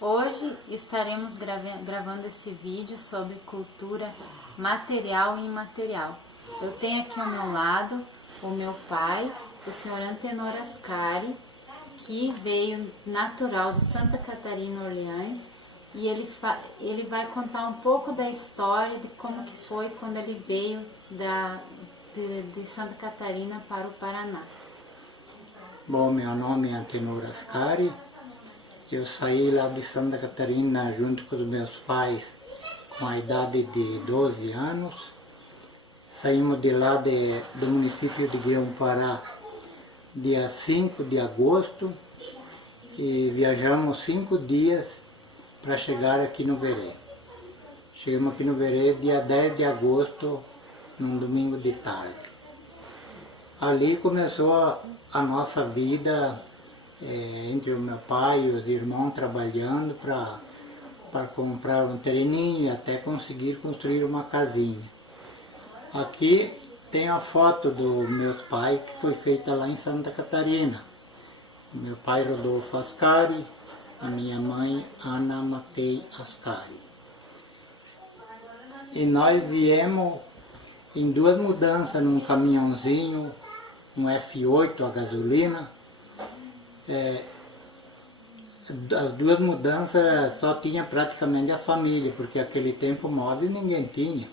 Hoje estaremos gravando esse vídeo sobre cultura material e imaterial. Eu tenho aqui ao meu lado o meu pai, o senhor Antenor Ascari, que veio natural de Santa Catarina, Orleans, e ele vai contar um pouco da história de como que foi quando ele veio de Santa Catarina para o Paraná. Bom, meu nome é Antenor Ascari. Eu saí lá de Santa Catarina junto com os meus pais com a idade de 12 anos. Saímos de lá do município de Grão-Pará dia 5 de agosto e viajamos 5 dias para chegar aqui no Verê. Chegamos aqui no Verê dia 10 de agosto, num domingo de tarde. Ali começou a nossa vida entre o meu pai e os irmãos trabalhando para comprar um terreninho e até conseguir construir uma casinha. Aqui tem a foto do meu pai que foi feita lá em Santa Catarina. Meu pai Rodolfo Ascari, a minha mãe Ana Matei Ascari. E nós viemos em 2 mudanças num caminhãozinho, um F8 a gasolina. As 2 mudanças só tinha praticamente a família, porque naquele tempo móvel ninguém tinha.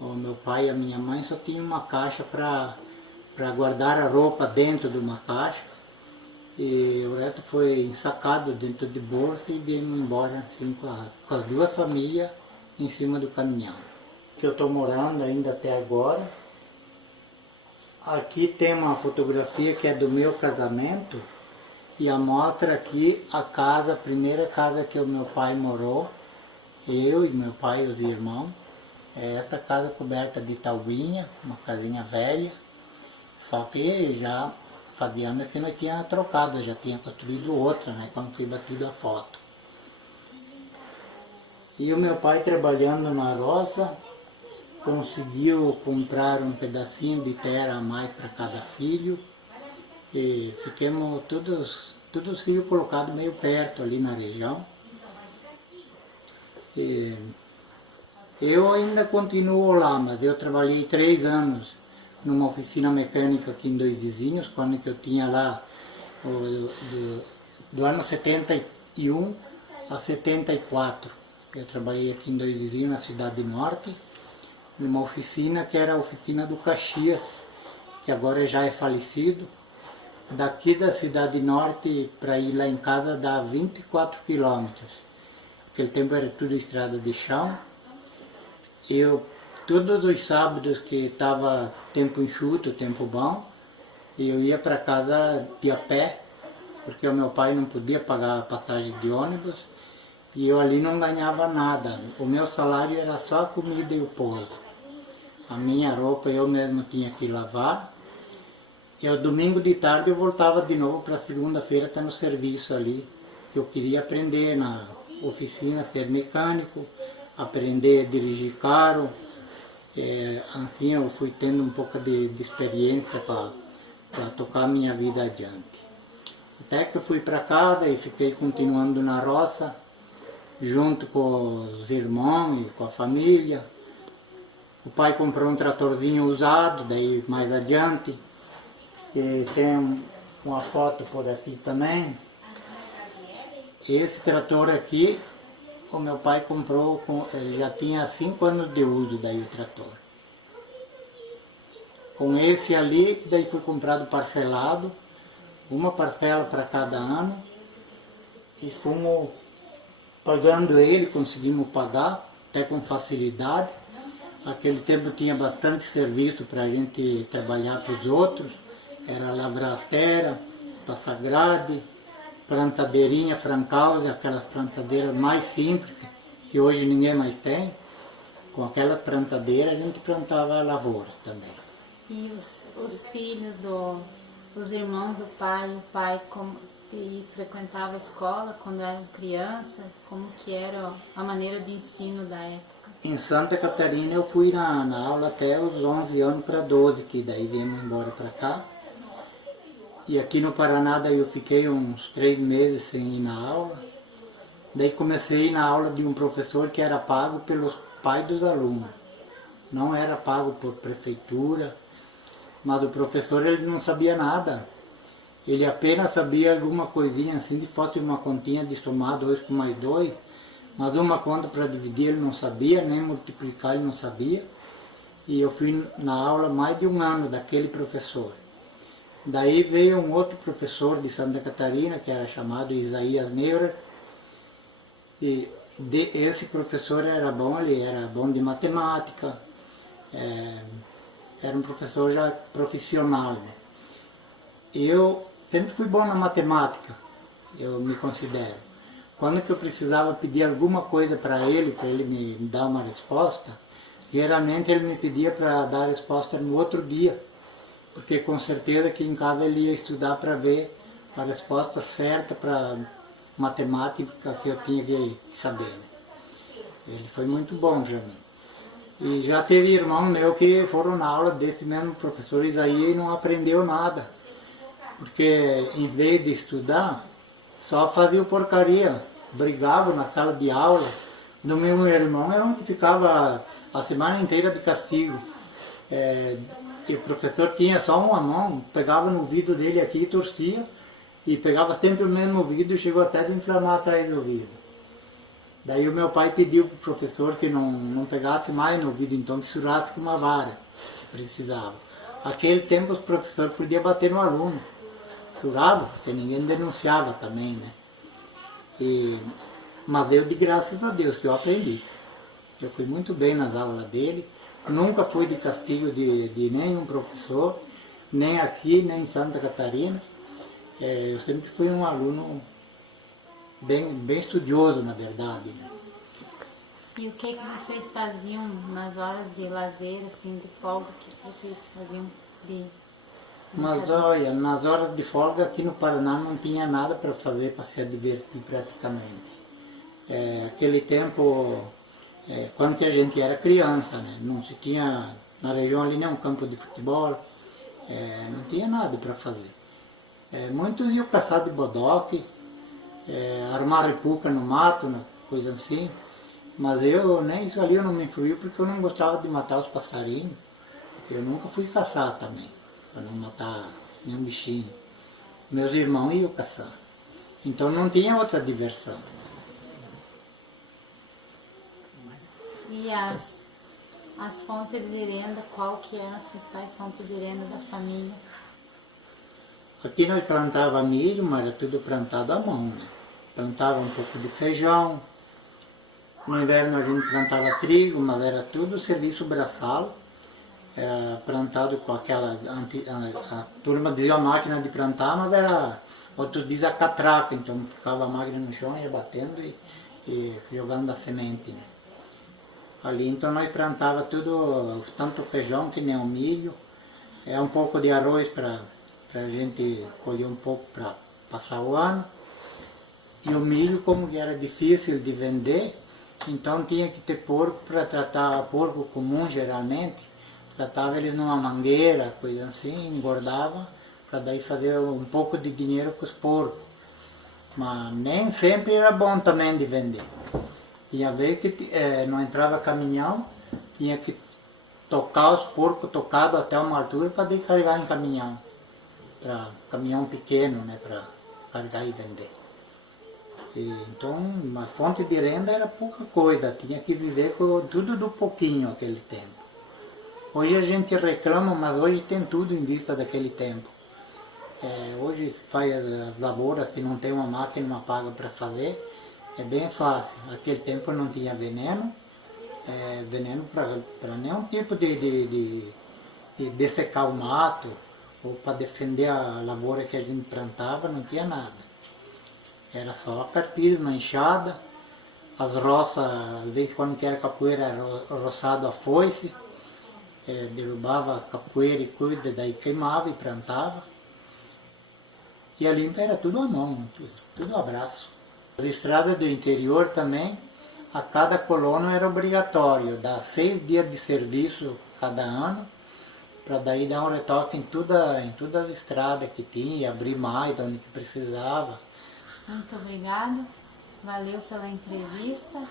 O meu pai e a minha mãe só tinham uma caixa para guardar a roupa dentro de uma caixa, e o resto foi ensacado dentro de bolsa e viemos embora assim com as 2 famílias em cima do caminhão. Que eu estou morando ainda até agora. Aqui tem uma fotografia que é do meu casamento, e mostra aqui a casa, a primeira casa que o meu pai morou, eu e meu pai e os irmãos. É esta casa coberta de taubinha, uma casinha velha, só que já fazia anos que não tinha trocado, já tinha construído outra, né, quando foi batido a foto. E o meu pai trabalhando na roça, conseguiu comprar um pedacinho de terra a mais para cada filho, e ficamos todos os filhos colocados meio perto ali na região. E eu ainda continuo lá, mas eu trabalhei 3 anos numa oficina mecânica aqui em Dois Vizinhos, quando eu tinha lá do ano 71 a 74. Eu trabalhei aqui em Dois Vizinhos, na Cidade Norte, numa oficina que era a oficina do Caxias, que agora já é falecido. Daqui da Cidade Norte para ir lá em casa dá 24 quilômetros. Naquele tempo era tudo estrada de chão. Eu, todos os sábados que estava tempo enxuto, tempo bom, eu ia para casa de a pé, porque o meu pai não podia pagar a passagem de ônibus, e eu ali não ganhava nada. O meu salário era só a comida e o pouso. A minha roupa eu mesmo tinha que lavar. E ao domingo de tarde eu voltava de novo para segunda-feira, estar no serviço ali. Eu queria aprender na oficina, ser mecânico, aprender a dirigir carro. Assim eu fui tendo um pouco de experiência para tocar a minha vida adiante. Até que eu fui para casa e fiquei continuando na roça, junto com os irmãos e com a família. O pai comprou um tratorzinho usado, daí mais adiante. E tem uma foto por aqui também. Esse trator aqui, o meu pai comprou, ele já tinha 5 anos de uso daí o trator. Com esse ali, daí foi comprado parcelado, uma parcela para cada ano, e fomos pagando ele, conseguimos pagar, até com facilidade. Naquele tempo tinha bastante serviço para a gente trabalhar para os outros, era lavrar as terras, passar grade, plantadeirinha Francausa, aquelas plantadeiras mais simples, que hoje ninguém mais tem. Com aquela plantadeira a gente plantava a lavoura também. E os filhos dos irmãos do pai, o pai que frequentava a escola quando eram criança, como que era a maneira de ensino da época? Em Santa Catarina eu fui na aula até os 11 anos para 12, que daí viemos embora para cá. E aqui no Paraná daí eu fiquei uns 3 meses sem ir na aula. Daí comecei na aula de um professor que era pago pelos pais dos alunos. Não era pago por prefeitura, mas o professor ele não sabia nada. Ele apenas sabia alguma coisinha assim, de fosse uma continha de somar 2 com mais 2, mas uma conta para dividir ele não sabia, nem multiplicar ele não sabia. E eu fui na aula mais de um ano daquele professor. Daí veio um outro professor de Santa Catarina, que era chamado Isaías Meurer, e esse professor era bom, ele era bom de matemática, era um professor já profissional, né? Eu sempre fui bom na matemática, eu me considero. Quando que eu precisava pedir alguma coisa para ele me dar uma resposta, geralmente ele me pedia para dar a resposta no outro dia, porque com certeza que em casa ele ia estudar para ver a resposta certa para matemática que eu tinha que saber, né? Ele foi muito bom para mim. E já teve irmão meu que foram na aula desse mesmo professor Isaías e não aprendeu nada. Porque em vez de estudar, só fazia porcaria. Brigava na sala de aula. Do meu irmão era um que ficava a semana inteira de castigo. E o professor tinha só uma mão, pegava no ouvido dele aqui e torcia. E pegava sempre o mesmo ouvido e chegou até de inflamar atrás do ouvido. Daí o meu pai pediu para o professor que não pegasse mais no ouvido, então misturasse com uma vara, se precisava. Naquele tempo os professores podiam bater no aluno, jurava, porque ninguém denunciava também, né? Mas eu, de graças a Deus, que eu aprendi. Eu fui muito bem nas aulas dele, nunca fui de castigo de nenhum professor, nem aqui, nem em Santa Catarina. Eu sempre fui um aluno bem estudioso, na verdade, né? E o que vocês faziam nas horas de lazer, assim, de folga, que vocês faziam de... Mas olha, nas horas de folga aqui no Paraná não tinha nada para fazer para se divertir praticamente. Aquele tempo, quando que a gente era criança, né? Não se tinha na região ali nem um campo de futebol, não tinha nada para fazer. Muitos iam caçar de bodoque, armar repuca no mato, coisa assim. Mas eu, nem isso ali eu não me influí porque eu não gostava de matar os passarinhos. Eu nunca fui caçar também, para não matar nenhum bichinho. Meus irmãos iam caçar. Então não tinha outra diversão. E as fontes de renda, qual que eram as principais fontes de renda da família? Aqui nós plantava milho, mas era tudo plantado à mão, né? Plantava um pouco de feijão. No inverno a gente plantava trigo, mas era tudo serviço braçal. Era plantado com aquela... A turma dizia a máquina de plantar, mas era... Outros dizem a catraca, então ficava a máquina no chão, ia batendo e jogando a semente, né? Ali então nós plantava tudo, tanto o feijão que nem o milho. Um pouco de arroz para a gente colher um pouco para passar o ano. E o milho, como era difícil de vender, então tinha que ter porco para tratar, porco comum geralmente, tratava ele numa mangueira, coisa assim, engordava, para daí fazer um pouco de dinheiro com os porcos. Mas nem sempre era bom também de vender. Tinha vez que não entrava caminhão, tinha que tocar os porcos tocados até uma altura para daí carregar em caminhão. Para caminhão pequeno, né, para carregar e vender. Então, uma fonte de renda era pouca coisa, tinha que viver com tudo do pouquinho aquele tempo. Hoje a gente reclama, mas hoje tem tudo em vista daquele tempo. Hoje se faz as lavouras, se não tem uma máquina, uma paga para fazer, é bem fácil. Naquele tempo não tinha veneno, veneno para nenhum tipo de dessecar o mato, ou para defender a lavoura que a gente plantava, não tinha nada. Era só a cartilha, uma enxada, as roças, às vezes quando que era capoeira, era roçado a foice, derrubava a capoeira e coisa, daí queimava e plantava. E a limpa era tudo à mão, tudo a braço. As estradas do interior também, a cada colono era obrigatório, dar 6 dias de serviço cada ano, para daí dar um retoque em todas as estradas que tinha, abrir mais onde que precisava. Muito obrigada. Valeu pela entrevista.